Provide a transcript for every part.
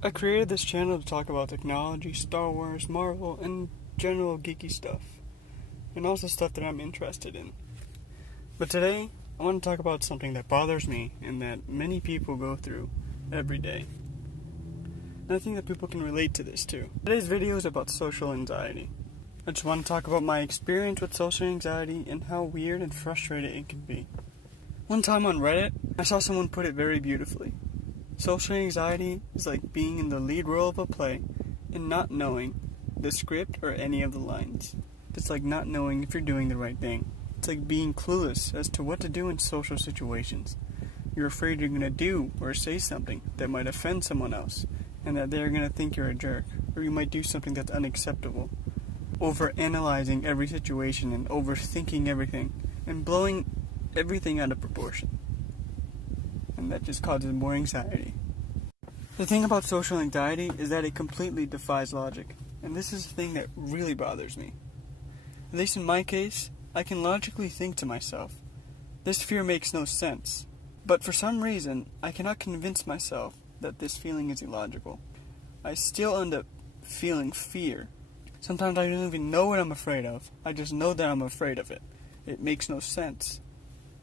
I created this channel to talk about technology, Star Wars, Marvel, and general geeky stuff. And also stuff that I'm interested in. But today, I want to talk about something that bothers me and that many people go through every day. And I think that people can relate to this too. Today's video is about social anxiety. I just want to talk about my experience with social anxiety and how weird and frustrating it can be. One time on Reddit, I saw someone put it very beautifully. Social anxiety is like being in the lead role of a play and not knowing the script or any of the lines. It's like not knowing if you're doing the right thing. It's like being clueless as to what to do in social situations. You're afraid you're going to do or say something that might offend someone else and that they're going to think you're a jerk, or you might do something that's unacceptable. Overanalyzing every situation and overthinking everything and blowing everything out of proportion. And that just causes more anxiety. The thing about social anxiety is that it completely defies logic, and this is the thing that really bothers me. At least in my case, I can logically think to myself, this fear makes no sense, but for some reason, I cannot convince myself that this feeling is illogical. I still end up feeling fear. Sometimes I don't even know what I'm afraid of, I just know that I'm afraid of it. It makes no sense.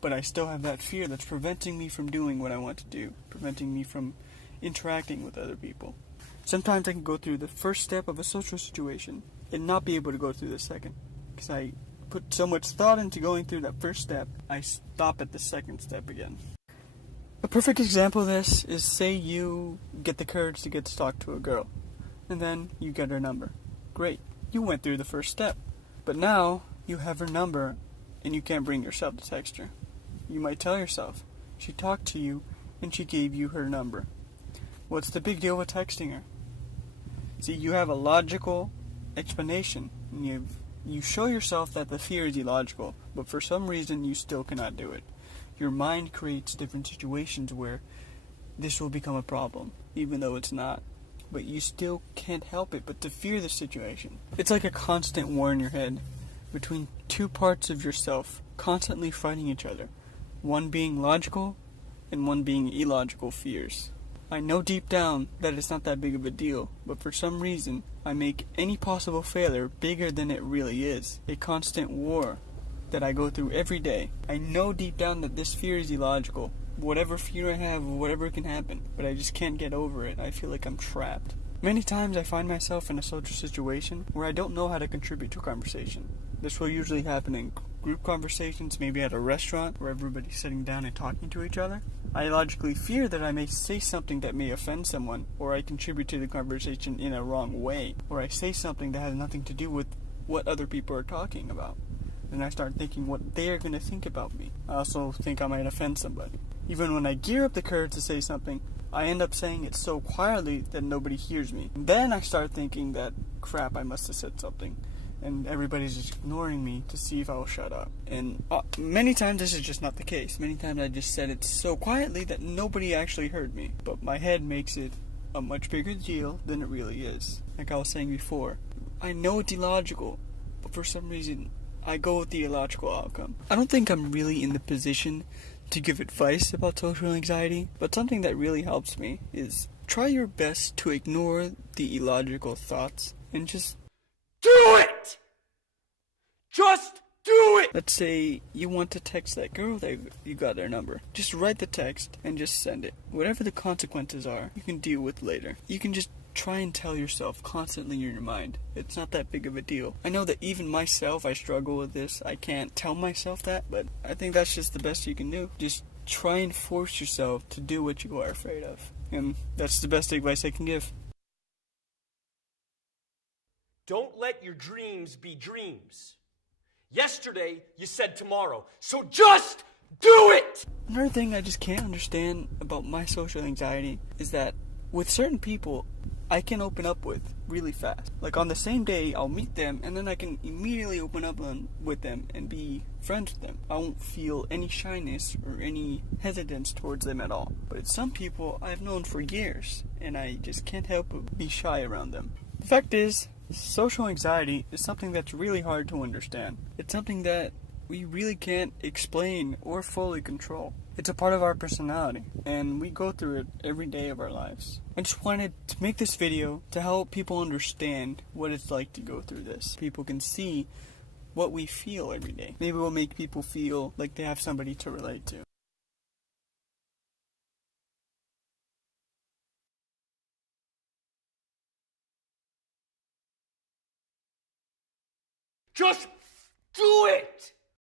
But I still have that fear that's preventing me from doing what I want to do, preventing me from interacting with other people. Sometimes I can go through the first step of a social situation and not be able to go through the second. Because I put so much thought into going through that first step, I stop at the second step again. A perfect example of this is, say you get the courage to get to talk to a girl, and then you get her number. Great, you went through the first step. But now, you have her number, and you can't bring yourself to text her. You might tell yourself, she talked to you and she gave you her number. What's the big deal with texting her? See, you have a logical explanation, and you show yourself that the fear is illogical, but for some reason you still cannot do it. Your mind creates different situations where this will become a problem, even though it's not. But you still can't help it but to fear the situation. It's like a constant war in your head between two parts of yourself constantly fighting each other. One being logical, and one being illogical fears. I know deep down that it's not that big of a deal, but for some reason, I make any possible failure bigger than it really is. A constant war that I go through every day. I know deep down that this fear is illogical. Whatever fear I have, whatever can happen, but I just can't get over it. I feel like I'm trapped. Many times I find myself in a social situation where I don't know how to contribute to a conversation. This will usually happen in group conversations, maybe at a restaurant where everybody's sitting down and talking to each other. I logically fear that I may say something that may offend someone, or I contribute to the conversation in a wrong way, or I say something that has nothing to do with what other people are talking about. Then I start thinking what they are going to think about me. I also think I might offend somebody. Even when I gear up the courage to say something, I end up saying it so quietly that nobody hears me. Then I start thinking that, crap, I must have said something. And everybody's just ignoring me to see if I will shut up. And many times this is just not the case. Many times I just said it so quietly that nobody actually heard me. But my head makes it a much bigger deal than it really is. Like I was saying before, I know it's illogical, but for some reason, I go with the illogical outcome. I don't think I'm really in the position to give advice about social anxiety, but something that really helps me is try your best to ignore the illogical thoughts and just do it! Just do it! Let's say you want to text that girl that you got their number. Just write the text and just send it. Whatever the consequences are, you can deal with later. You can just try and tell yourself constantly in your mind, it's not that big of a deal. I know that even myself, I struggle with this. I can't tell myself that, but I think that's just the best you can do. Just try and force yourself to do what you are afraid of. And that's the best advice I can give. Don't let your dreams be dreams. Yesterday, you said tomorrow, so just do it! Another thing I just can't understand about my social anxiety is that with certain people, I can open up with really fast. Like on the same day, I'll meet them and then I can immediately open up with them and be friends with them. I won't feel any shyness or any hesitance towards them at all. But some people I've known for years and I just can't help but be shy around them. The fact is, social anxiety is something that's really hard to understand. It's something that we really can't explain or fully control. It's a part of our personality, and we go through it every day of our lives. I just wanted to make this video to help people understand what it's like to go through this. People can see what we feel every day. Maybe we'll make people feel like they have somebody to relate to. Just do it!